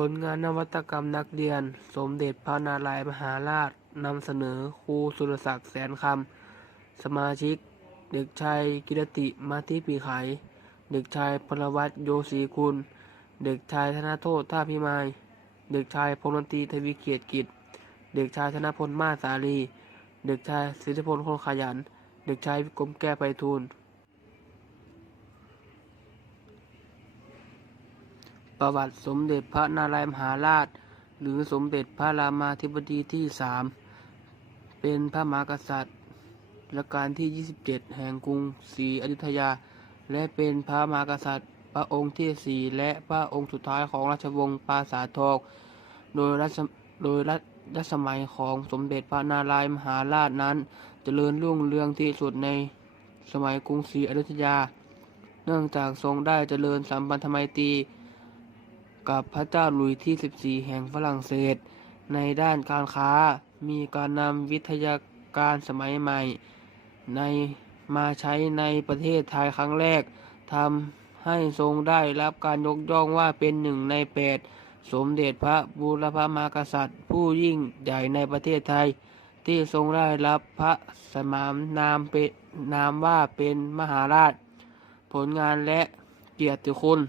ผลงานนวัตกรรมนักเรียน สมเด็จพระนารายมหาราชนำเสนอครูสุรศักดิ์แสนคำ สมาชิก เด็กชายกิรติมาติปีไข เด็กชายพลวัตโยศีคุณ เด็กชายธนโทษท่าพิมาย เด็กชายพงษ์ดนตีทวีเกียรติกิจ เด็กชายธนพลมาสาลี เด็กชายสิทธิพลคนขยัน เด็กชายวิกรมแก้ไปทูล ประวัติสมเด็จพระนารายมหาราช หรือสมเด็จพระรามาธิบดีที่สามเป็นพระมหากษัตริย์รัชกาลที่ 27 แห่งกรุงศรีอยุธยา และเป็นพระมหากษัตริย์ พระองค์ที่สี่และพระองค์สุดท้ายของราชวงศ์ปราสาททองโดยรัชโดยรัชรัชสมัยของสมเด็จพระนารายมหาราชนั้นเจริญรุ่งเรืองที่สุดในสมัยกรุงศรีอยุธยา เนื่องจากทรงได้เจริญสัมพันธไมตรี กับพระเจ้าลุยที่ 14 แห่งฝรั่งเศส ในด้านการค้ามีการนำวิทยาการสมัยใหม่ ในมาใช้ในประเทศไทยครั้งแรกทำให้ทรงได้รับการยกย่องว่าเป็นหนึ่งในแปดสมเด็จพระบูรพมากษัตริย์ ผู้ยิ่งใหญ่ในประเทศไทย ที่ทรงได้รับพระสมานนามเป็นนามว่าเป็นมหาราช ผลงานและเกียรติคุณ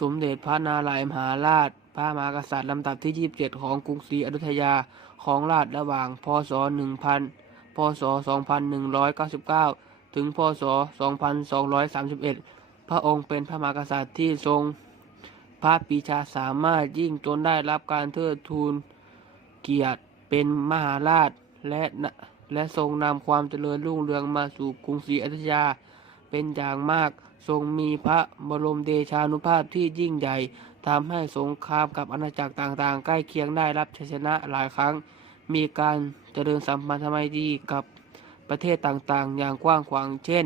สมเด็จพระนารายมหาราช พระมหากษัตริย์ลำดับที่ 27 ของกรุงศรีอยุธยาของราชระหว่าง พศ 1000 พศ 2199 ถึง พศ 2231 พระองค์เป็นพระมหากษัตริย์ที่ทรงพระปีชาสามารถยิ่งจนได้รับการเทิดทูนเกียรติเป็นมหาราชและและทรงนำความเจริญรุ่งเรืองมาสู่กรุงศรีอยุธยา เป็นอย่างมาก ทรงมีพระบรมเดชานุภาพที่ยิ่งใหญ่ทำให้สงครามกับอาณาจักรต่างๆ ใกล้เคียงได้รับชัยชนะหลายครั้ง มีการเจริญสัมพันธไมตรีกับประเทศต่างๆ อย่างกว้างขวาง เช่น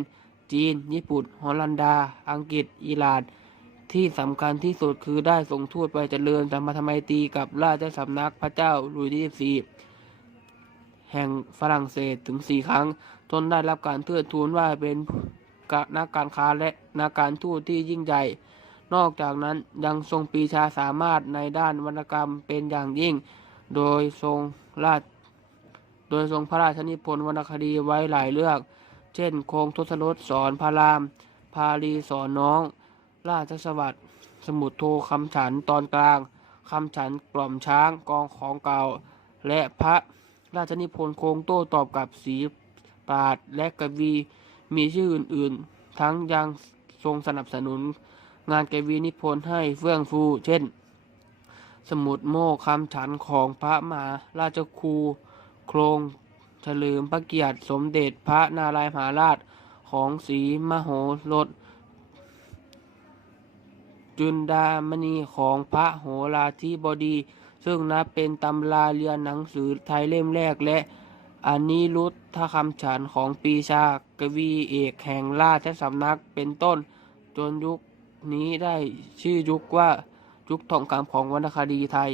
จีน ญี่ปุ่น ฮอลแลนดา อังกฤษ อิหร่าน ที่สำคัญที่สุดคือได้ส่งทูตไปเจริญสัมพันธไมตรีกับราชสำนักพระเจ้าลุยที่14แห่งฝรั่งเศสถึง4ครั้งจนได้รับการเทิดทูนว่าเป็น นักการค้าและนักการทูตที่ยิ่งใหญ่ นอกจากนั้นยังทรงปีชาสามารถในด้านวรรณกรรมเป็นอย่างยิ่ง โดยทรงราชโดยทรงพระราชนิพนธ์วรรณคดีไว้หลายเรื่อง เช่น โคงทศรถสอนพระราม พาลีสอนน้อง ราชสวัสดิ์สมุทรโทคำฉันตอนกลางคำฉันกล่อมช้างกองของเก่า และพระราชนิพนธ์โคงโต้ตอบกับสีปราดและกวี มีชื่ออื่นๆ ทั้งยังทรงสนับสนุน งานกวีนิพนธ์ให้เฟื่องฟู เช่น สมุดโมกคำฉันของพระมหาราชครู โครงเฉลิมพระเกียรติสมเด็จพระนารายมหาราชของศรีมโหรสจุนดามณีของพระโหราธิบดี ซึ่งนับเป็นตำราเรียนหนังสือไทยเล่มแรกและ อันนี้รุทธคำฉันของปีชากวีเอกแห่งราชสำนักเป็นต้น จนยุคนี้ได้ชื่อยุคว่ายุคทองคำของวรรณคดีไทย